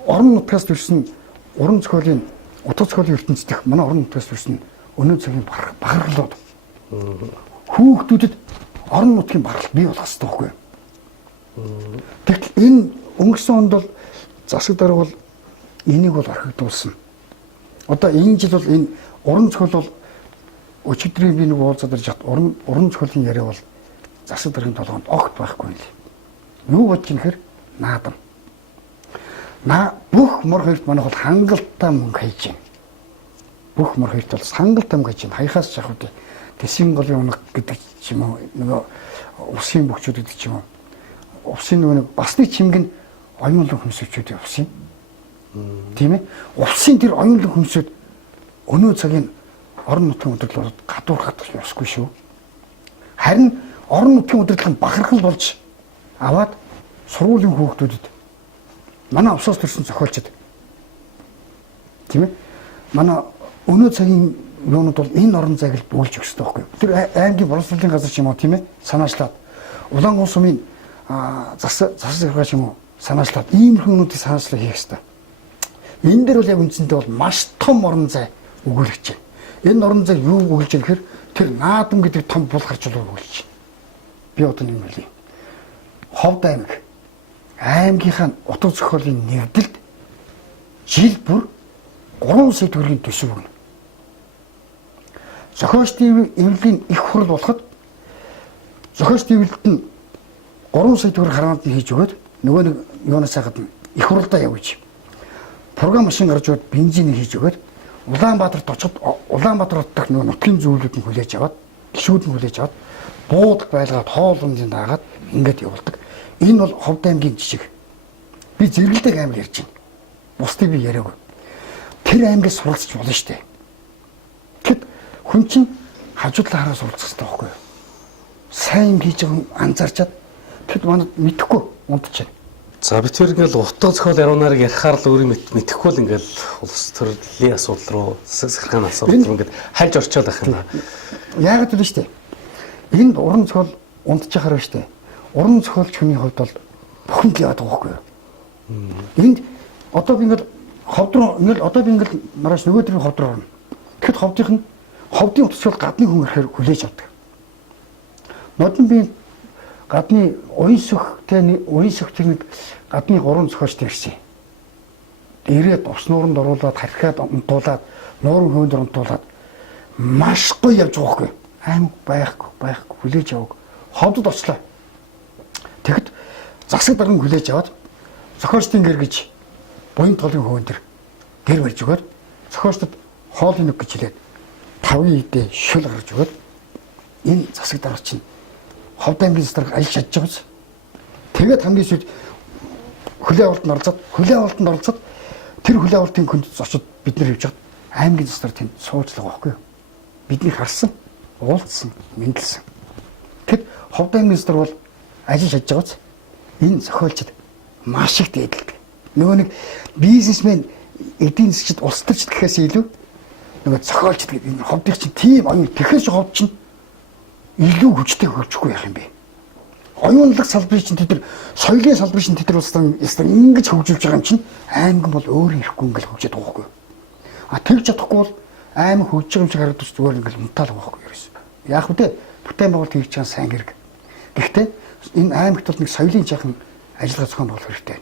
Орон нутгаас төрсэн уран зохиолын утга зохиолын ертөнцийн дэх манай орон нутгаас төрсэн өнөө цагийн багаргалууд. Хүүхдүүдэд орон нутгийн баграл бий болох хэрэгтэй байхгүй юу? Тэгвэл энэ өнгөрсөн онд бол засаг дарга бол энийг бол орхигдуулсан. Одоо энэ жил бол энэ уран зохиол бол өчигдрийн би нэг уулзаад ирж хат уран зохиолын яриа бол засаг даргын толгойд огт байхгүй юм лээ. Юу бодож юм хэр наадам. Бүх мор хоёрт манайх бол хангалттай мөнгө хайж байна. Бүх мор хоёрт бол хангалттай мөнгө хайж байна. Хаяхаас жахууд тэсийн голын унаг гэдэг ч юм уу нөгөө усын бөхчүүд гэдэг ч юм уу. Усын нөгөө басны чимгэн оюунлаг хөмсөвчүүд явсан. Тийм ээ. Усын тэр оюунлаг хөмсөд өнөө цагийн орон нутгийн удирдлагууд гадуурхах ёсгүй шүү. Харин орон нутгийн удирдлага бахархал болж аваад сургуулийн хүүхдүүдэд манай авсаас төрсэн зохиолчд тийм ээ манай өнөө цагийн юунууд бол энэ орон зайг л бөөлж өгсөн байхгүй. Тэр аймгийн боловсролын газар ч юм уу тийм ээ санаачлаад Улаан улс сумын засаг юм уу санаачлаад ийм хүмүүстийг санаачлаа хийх хэрэгтэй. Энэ дээр бол яг үндсэндээ бол маш том орон зай өгүүлж байна. Энэ орон зай юу өгүүлж байгаа гэхээр тэр наадам гэдэг том бул гарч өгүүлж байна. Би одоо нэг хэлье. Ховд аймгийнхаа утга зохиолын нэгдэлд жил бүр 3 сая төгрөгийн төсөв өгнө. Зохиолчдын эвлэлийн их хурл болоход зохиолчдын эвлэлд нь 3 сая төгрөг хараанд нь хийж өгөөд нөгөө нэг юунаас гадна их хурлаа явуулж програм машин гарч ирээд бензинийг хийж өгөөд Улаанбаатарт очоод Улаанбаатар хотдох нөгөө нутгийн зөвлөлд нь хүлээж аваад гишүүд нь хүлээж аваад буудлага байлгаад хоолундын даагаад ингээд явуулдаг. Энэ бол Ховд аймгийн жишг. Би Зэрэгэлдээ аймаг ярьж байна. Бусдыг би яриагүй. Тэр аймгаас суралцж болно шүү дээ. Тэгэд хүн чинь хажуудлаа хараа суралцах хэрэгтэй байхгүй юу? Сайн хийж байгаа анзаарчаад тэгэд манад мэдэхгүй унтж байна. За би тэр ингээл утга зохиол яруу нарыг ярихаар л өөрөө мэдэхгүй л ингээл улс төрлийн асуудал руу засаг захиргааны асуудал руу ингээд хальж орчоод байх юм байна. Яагаад вэ шүү дээ? Энд уран зохиол унтж яхаар байна шүү дээ. Уран зохиолч хүний хувьд бол бүхэнд л яадаг байхгүй юу? Энд одоо би ингээд ховд руу ингээд одоо би ингээд маргааш нөгөө төрлийн ховд руу орно. Тэгэхэд ховдынх нь ховдын утгасчвал гадны хүн ирэхээр хүлээж авдаг. Модон би гадны уян сүх техник гадны 3 зохиолчтой ирсэн. Ирээд ус нууранд оруулаад харьхаад унтуулаад нуурын хөөнд унтуулаад маш гоё явж байгаа хгүй. Аймаг байхгүй хүлээж аваг. Ховдод очлоо. Тэгэхэд засаг дарган хүлээж аваад зохиолчдын гэр гэж буян толын хөвөн дээр гэр барьж өгөөд зохиолчдод хоолын нүг гэж хэлээд 5 идэ шүл гаргаж өгөөд энэ засаг дарга чинь Ховд аймгийн засаг аль чадж байгаа биз? Тэгээд хамгийн сүүлд хүлээ авалтанд оролцоод тэр хүлээ авалтын хүнд очоод бид нар явж хаад аймгийн засаг тэнд сууцлага байхгүй юу? Бидний харсан, уулзсан, мэдлсэн. Тэгэд Ховд аймгийн засаг бол ажил шатж байгаа биз? Энэ зохиолчд маш их дээдэлдэг. Нөгөө нэг бизнесмен эдийн засгчд улс төрчд гэхээс илүү нөгөө зохиолчд гэдэг энэ ховдын чинь тийм оюун тэгэхээр ч ховд чинь илүү хүчтэй хөгжихгүй яах юм бэ? Оюунлаг салбарыг чинь тэд нар соёлын салбарыг чинь тэд нар улстай ингэж хөгжүүлж байгаа юм чинь аймаг бол өөрөө ирэхгүй ингээл хөгжиж байгаа байхгүй. Тэгж чадахгүй бол аймаг хөгжиж байгаа юм шиг харагдаж зүгээр ингээл унтаал байгаа байхгүй ерөөс. Яах вэ? Бүтээн байгуулалт хийж байгаа сайн хэрэг. Гэхдээ энэ аймагт бол нэг соёлын жаахан ажиллагаа зохион байгуулах хэрэгтэй.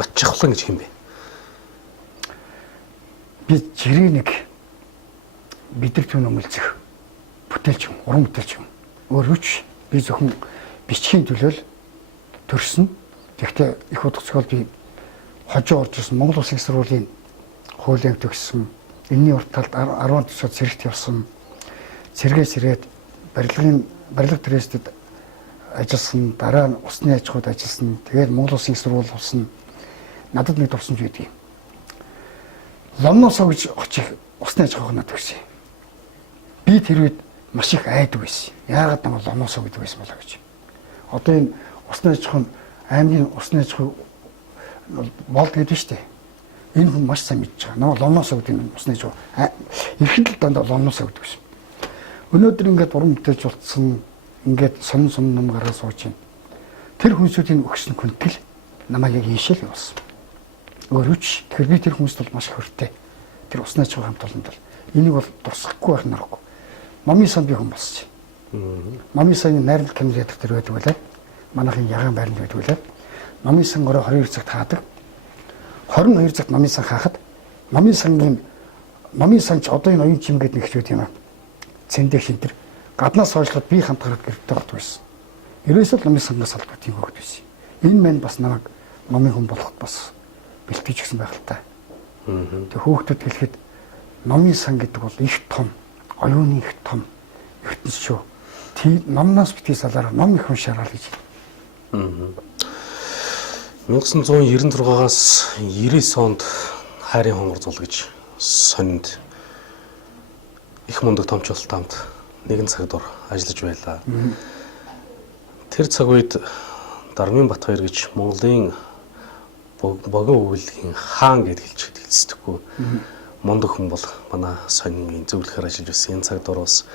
Батчахлан гэж юм бэ? Би жирийн нэг бидрэг түн өмөлцөх бүтээлч юм, уран бүтээлч юм. Өөрөч би зөвхөн бичгийн төлөөл төрсөн. Тэгэхдээ их утга зохиол би хожоо орж ирсэн Монгол Улсын их сургуулийн хуулийн төгссөн. Энэний урт талд 10 төгсөд цэрэгт явсан. Цэргээс ирээд барилга трестэд ажилласан. Дараа нь усны аж ахуйд ажилласан. Тэгээд Монгол Улсын их сургууль болсон. Надад нэг дурсамж байдгийг. Ломносоо гэж очих усны аж ахуйг надад өгсөн. Би тэр үед маш их айдаг байсан. Яагаад намайг ломносоо гэдэг байсан болоо гэж. Одоо энэ усны аж ахуй аймгийн усны аж ахуй болд гэдэг нь шүү дээ. Энэ хүн маш сайн мэдж байгаа. Намайг ломносоо гэдэг нь усны аж ахуй. Ихэнд л дандаа ломносоо гэдэг байсан. Өнөөдөр ингээд уран бүтээлч болцсон. Ингээд сонин ном гараа сууж байна. Тэр хүнсүүдийн өгсөн хүндэтгэл намайг яг ийшэл явуулсан. Өөрөч тэгэхээр би тэр хүмүүст бол маш хөртэй. Тэр усны аж ахуйн хамт олонд бол энийг бол дурсахгүй байх наргүй. Номын сан би хүн босч. Номын саны найрамд камерын дээр байдаг байлаа. Манайхын ягаан байранд байдаг байлаа. Номын сан орой 22 цагт хаадаг. 22 цагт номын сан хаахад номын сан ч одоо энэ оюун чим гэдэг нэг хэвчүүд юм аа. Цэндэх шинтер гаднаас хойшлоход би хамт гараад гэртээ болдог байсан. Ерөөсөө номын сангаас салбар тийм хөгд байсан. Энэ мань бас намайг номын хүн болоход бас бэлтгэж гисэн байх л та. Тэг хүүхдүүд хэлэхэд номын сан гэдэг бол их том, оюуны их том ертөнц шүү. Тийм номноос битгий салаараа ном их уншаарай гэж. 1996-аас 99 онд хайрын хонгор зул гэж сонинд их мундаг томчлолт хамт нэгэн цаг дур ажиллаж байлаа. Тэр цаг үед Дармын Батбаяр гэж Монголын богино өвлөгийн хаан гэж хэлж хэлцдэггүй мундаг хүн бол манай сонины зөвлөхөр ажиллаж байсан. Энэ цаг дур бас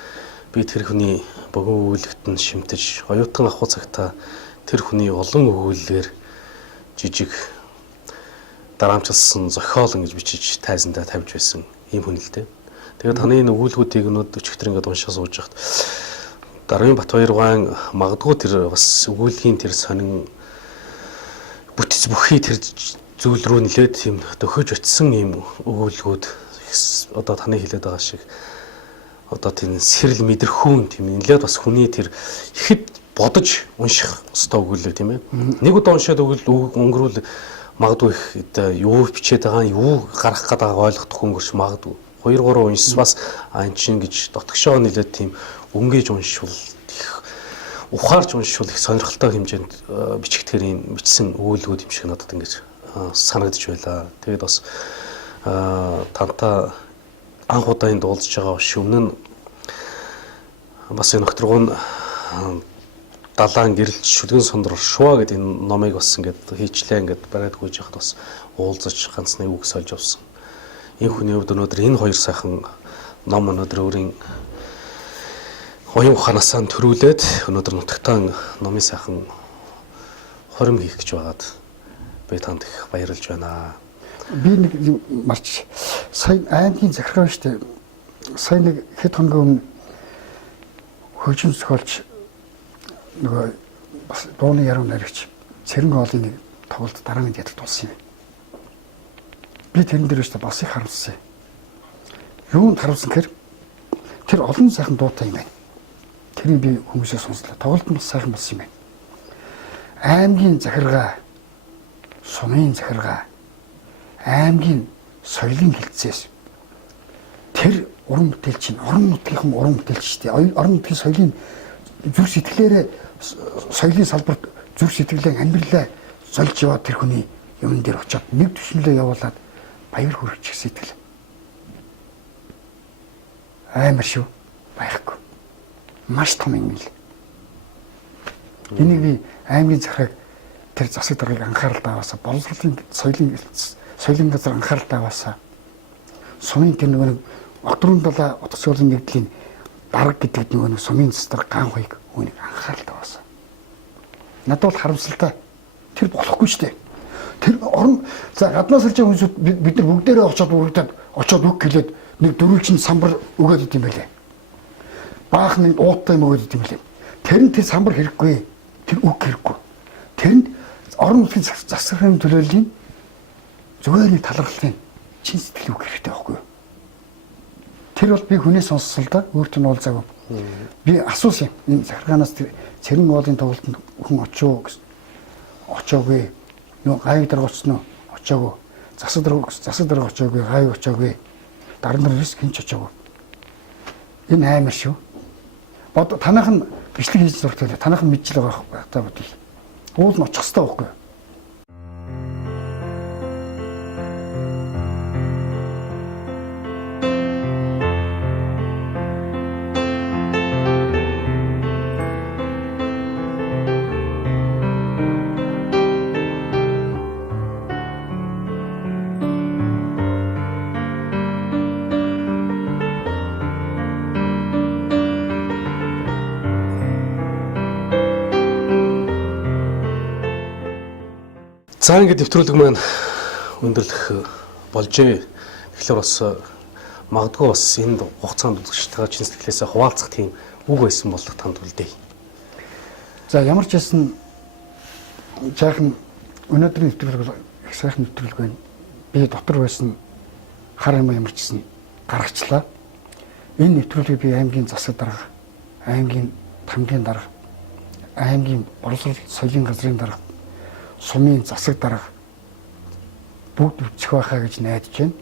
би тэр хүний богино өвлөгт нь шимтэж оюутан ахуй цагта тэр хүний олон өгүүлэлээр жижиг дараамчилсан зохиол ингэж бичиж тайзандаа тавьж байсан ийм хүн л дээ. Тэгээд таны энэ өгүүлбэрүүдийг өнөөдөр өчигдөр ингээд уншаа сууж хахад Дармын Батбаяр хаан магадгүй тэр бас өгүүлгийн тэр сонин бүтэц бүхий тэр зүйл рүү нэлээд тийм дөхөж очисон ийм өгүүлбэрүүд одоо таны хэлээд байгаа шиг одоо тийм сэрэл мэдрэхүүн тийм нэлээд бас хүний тэр ихэд бодож унших ёстой өгүүлбэр тийм ээ. Нэг удаа уншаад өнгөрүүл магадгүй юу бичээд байгаа юу гарах гээд байгааг ойлгохгүй өнгөрч магадгүй 2-3 уншсаас ан чин гэж дотгошоо нэлээд тийм өнгөж уншвал их ухаарч уншвал их сонирхолтой хэмжээнд бичигдэхэр юм бичсэн өгүүлбэрүүд юм шиг надад ингэж санагдаж байлаа. Тэгээд бас танта анх удаа энэ дуулж байгаа биш өмнө нь бас энэ нөхтргөн далаан гэрэлт шүлгэн сондрол шуа гэдэг энэ номыг бас ингээд хийчлээ ингээд бариад гүйж яхад бас уулзаж ганц нэг үг сольж авсан. Энэ хүний хувьд өнөөдөр энэ хоёр сайхан ном өнөөдөр өөрийн оюун ухаанаас нь төрүүлээд өнөөдөр нутагтаан номын сайхан хорим хийх гэж байгаад би танд их баярлж байна. Би нэг марч сайн аймгийн захиргаа штэ сайн нэг хэд хоногийн өмнө хөгжим зохиолч нөгөө бас дууны яруу найрагч Цэрэн хоолын нэг тоглолт дараагийн театрт болсон юм. Би тэрэн дээр өстө бас их харамссан. Юунд харамсан гэхээр тэр олон сайхан дуутай юм байна. Тэрийг би хүмүүсээс сонслоо. Тоглолт нь бас сайхан болсон юм байна. Аймгийн захиргаа, сумын захиргаа, аймгийн соёлын хэлтсээс тэр уран бүтээлч нь орон нутгийн уран бүтээлч шүү дээ. Орон нутгийн соёлын зүрх сэтгэлээрээ соёлын салбарт зүрх сэтгэлээ амьдралаа золж яваад тэр хүний юмн дээр очиод нэг төшмөлөө явуулаад баяр хүрэх сэтгэл. Амар шүү. Байхгүй. Маш том юм л. Энийг би аймгийн захиргааг тэр засаг даргаыг анхаарал таваасаа боловсролын соёлын газар анхаарал таваасаа сумын тэр нөгөө огтрон далаа утга соёлын нэгдлийн дарга гэдэг нөгөө сумын цэстэр ган хуйг үүнийг анхаарал таваасаа. Надад бол харамсалтай. Тэр болохгүй шүү дээ. Тэр орон за гаднаас ирж байгаа хүмүүсүүд бид нар бүгдээрээ очиод үг гэлээд нэг дөрвөлжин самбар өгөөд идэм байлээ. Баахан ууттай юм өгөөд идэм байлээ. Тэрэнд тэр самбар хэрэггүй. Тэр үг хэрэггүй. Тэрэнд орон нутгийн засгийн төлөөллийн зүгээр нэг талархлын чин сэтгэл үг хэрэгтэй байхгүй юу? Тэр бол би хүнээс сонссон л да. Өөртөө нь уулзаагүй. Би асуусан юм. Энэ захиргаанаас Цэрэн хоолын тоглолтод хүн очоо гэсэн. Очоогүй. Юу гайг дарга очсон уу? Очоогүй. Засаг дарга очоогүй. Гайг очоогүй. Дарна риск хинч очоогүй. Энэ амар шүү. Танах нь бичлэг хийж зурдаг. Танах нь мэдчил байгаа та бодъё. Уул нь очих хэрэгтэй байхгүй юу? За ингээд нэвтрүүлэг маань өндөрлөх болжээ. Тэгэхээр бас магадгүй бас энд хугацаанд үзэгчтэйгээ чин сэтгэлээсээ хуваалцах тийм үг байсан бол танд үлдээ. За ямар ч байсан жаахан өнөөдрийн нэвтрүүлэг бол их сайхан нэвтрүүлэг байна. Би дотор байсан хар юм ямар ч гэсэн гаргачлаа. Энэ нэвтрүүлгийг би аймгийн засаг дарга, аймгийн тамгийн дарга, аймгийн боловсрол соёлын газрын дарга, сумын засаг дарга бүгд үчих байхаа гэж найдаж байна.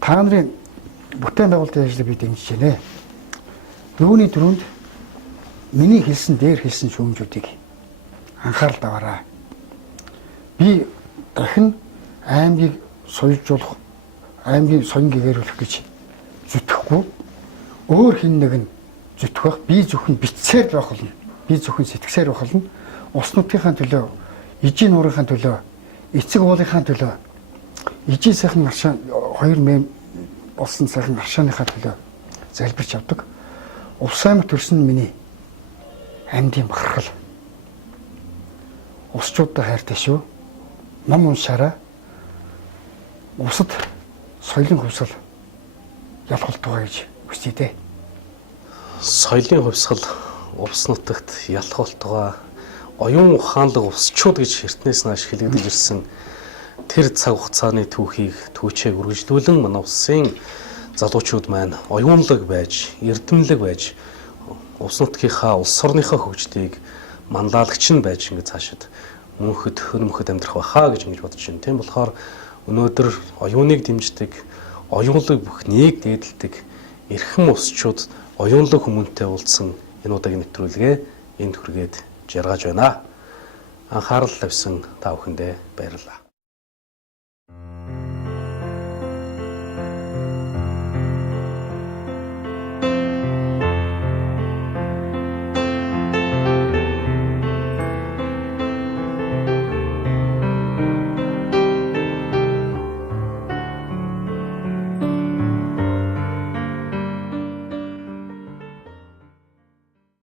Та нарын бүтээн байгуулалтын ажлыг би дэмжиж байна. Юуны төрөнд миний хэлсэн дээр хэлсэн шүүмжүүдийг анхаарал таваарай. Би дахин аймгийг соёлжуулах, аймгийн соён гэгэрүүлэх гэж зүтгэхгүй. Өөр хин нэг нь зүтгэх байх. Би зөвхөн битсээр байх болно. Би зөвхөн сэтгсээр байх болно. Ус нутгийнхаа төлөө, ижийн нуурынхаа төлөө, эцэг уулынхаа төлөө, ижийн сайхан аршаа 2 мэм болсон сайхан аршааныхаа төлөө залбирч явдаг. Увс аймаг төрсөн миний амьдын бахархал. Усчуудтай хайртай шүү. Ном уншаарай. Усад соёлын хувьсгал ялхалтгаа гэж хүсье дээ. Соёлын хувьсгал увс нутагт ялах болтугай оюун ухаанлаг усчууд гэж эртнээс нааш хэлэгдэж ирсэн тэр цаг хугацааны түүхийг түүчээг үргэлжлүүлэн манай улсын залуучууд маань оюунлаг байж, эрдэмлэг байж, улс нутгийнхаа улс орныхаа хөгжлийг манлайлагч нь байж ингээд цаашид мөнхөд хөрмөхөд амьдрах байхаа гэж ингэж бодож байна. Тийм болохоор өнөөдөр оюуныг дэмждэг, оюунлаг бүх нэг дээдэлдэг эрхэм улсчууд оюунлаг хүмүүнтэй уулзсан энэ удаагийн нэвтрүүлгээ энд хүргээд жаргаж байна. Анхаарал тавьсан та бүхэндээ баярлалаа.